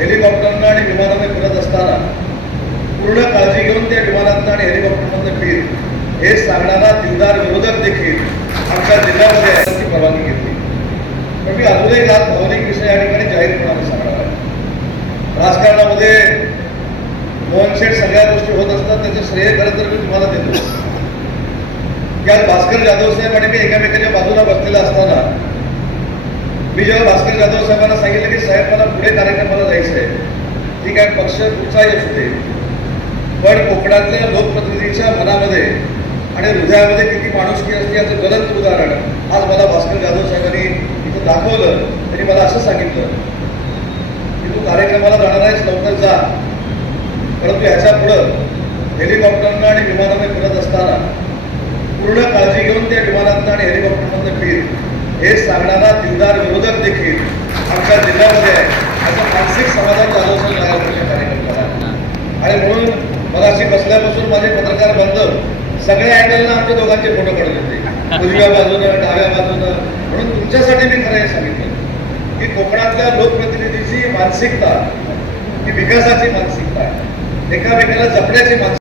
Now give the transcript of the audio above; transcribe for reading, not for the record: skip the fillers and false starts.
हेलिकॉप्टरनं आणि विमानाने फिरत असताना पूर्ण काळजी घेऊन त्या विमानातनं आणि हेलिकॉप्टरमधनं फिर हे सांगणारा दिलदार विरोधक देखील आमच्या जिल्ह्यामध्ये आहे, त्याची परवानगी घेतली. पण मी अजून एक आज भावनिक विषय या ठिकाणी जाहीरपणाने सांगणार आहे. राजकारणामध्ये मोहनशेठ सगळ्या गोष्टी होत असतात, त्याचं श्रेय खरं तर मी तुम्हाला देतो. की आज भास्कर जाधव साहेब आणि मी एकामेकाच्या बाजूला बसलेला असताना मी जेव्हा भास्कर जाधव साहेबांना सांगितलं की साहेब मला पुढे कार्यक्रमाला जायचं आहे, ठीक आहे पक्ष कुठचाही असू दे, पण कोकणातल्या लोकप्रतिनिधीच्या मनामध्ये आणि हृदयामध्ये किती माणुसकी असते याचं ज्वलंत उदाहरण आज मला भास्कर जाधव साहेबांनी इथं दाखवलं. त्यांनी मला असं सांगितलं की तू कार्यक्रमाला जाणार आहेस, लवकर जा, परंतु ह्याच्या पुढं हेलिकॉप्टरनं आणि विमानाने फिरत असताना पूर्ण काळजी घेऊन त्या विमानातनं आणि हेलिकॉप्टरमधनं फिर हे सांगणारा दिलदार विरोधक देखील आमच्या जिल्ह्यामध्ये आहे. असं मानसिक समाधान जाधव साहेब तयार करण्याच्या कार्यक्रमाला. आणि म्हणून मगाशी बसल्यापासून माझे पत्रकार बांधव सगळ्या अँगलनं आमच्या दोघांचे फोटो काढून येते, उजव्या बाजूनं डाव्या बाजूनं. म्हणून तुमच्यासाठी मी खरं हे सांगितलं की कोकणातल्या लोकप्रतिनिधीची मानसिकता ही विकासाची मानसिकता आहे, एकामेकाला जपण्याची मानसिकता.